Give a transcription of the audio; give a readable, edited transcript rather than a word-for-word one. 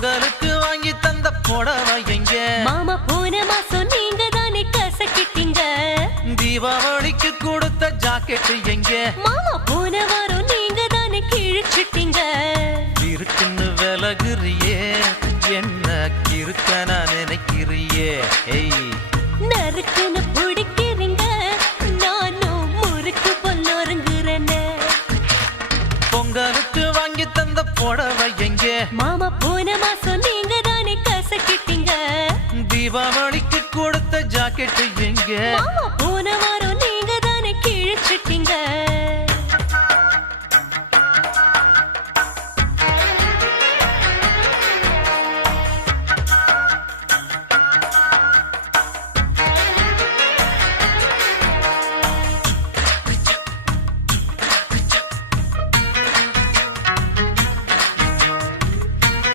பொங்கலுக்கு வாங்கி தந்த புடவை எங்க மாமா போன மாசம் நீங்க தானே கசக்கிட்டீங்க தீபாவளிக்கு கொடுத்த ஜாக்கெட் எங்க மாமா போன வாரம் நீங்க தானே கிழிச்சிட்டீங்க இருக்குன்னு விலகுறியே என்ன கிறுக்க நான் நினைக்கிறியே ஏய் நறுக்குன்னு பிடிக்கிறீங்க நானும் முறுக்கு பொல்லொருங்குறேன்னு பொங்கலுக்கு வாங்கி தந்த புடவை எங்க மாமா போன மாசம் நீங்க தானே கசக்கிட்டீங்க தீபாவளிக்கு கொடுத்த ஜாக்கெட் எங்க மாமா போன வாரம்